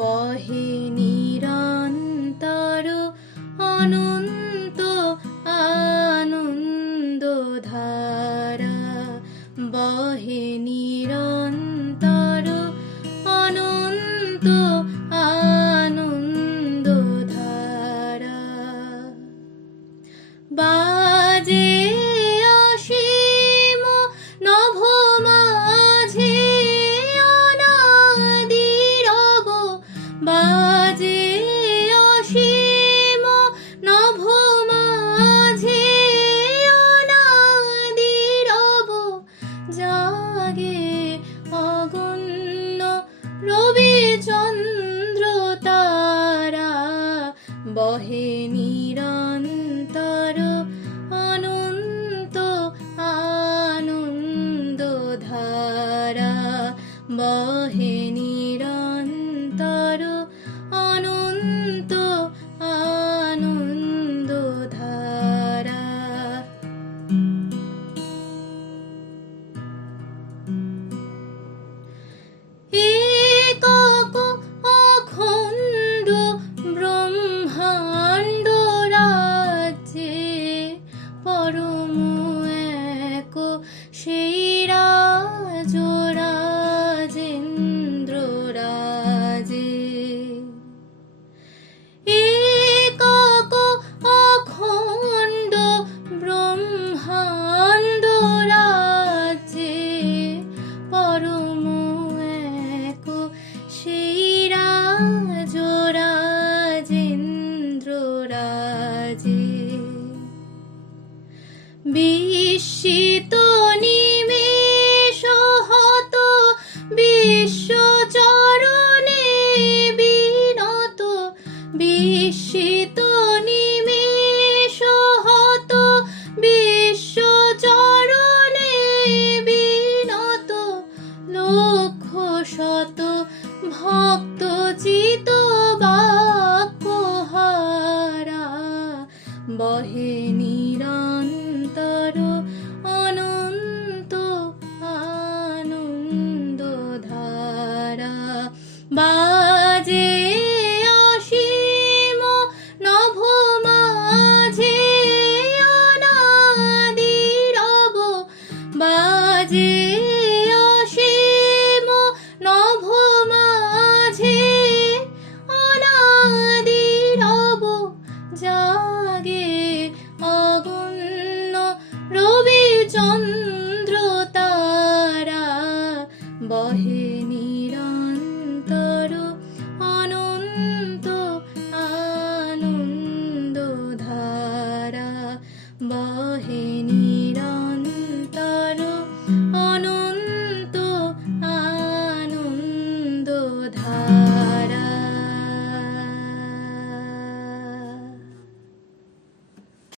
বহে নিরন্তর অনন্ত আনন্দ ধারা, বহে নিরন্তর অনন্ত আনন্দ ধারা। বাজে অসীম নভ মাঝে অনাদিরব, বাজে অসীম নভ মাঝে অনাদিরব, জাগে অগণ্য রবি চন্দ্র তারা, বহে নিরন্তর অনন্ত আনন্দ ধারা, বহে নিরন্তর অনন্ত আনন্দ ধারা। একক অখণ্ড ব্রহ্মাণ্ড রাজ্যে পরম এক সেই রাজ রাজেন্দ্র রাজে। একক অখণ্ড ব্রহ্মাণ্ড রাজ্যে পরম এক সেই রাজ রাজেন্দ্র রাজে। বিস্মিত নিমেষ হত বিশ্বচরণে বিনত, বিস্মিত নিমেষ হত বিশ্বচরণে বিনত, লক্ষ শত ভক্ত চিত বাক্যহারা, বহে নিরন্তর অনন্ত আনন্দ ধারা, বাজে অসীম নভ মাঝে অনাদিরব, বাজে অসীম নভ মাঝে অনাদিরব, জাগে অগণ্য রবি চন্দ্র তারা, বহে নিরন্তর অনন্ত আনন্দ ধারা, বহে নিরন্তর অনন্ত আনন্দ ধারা।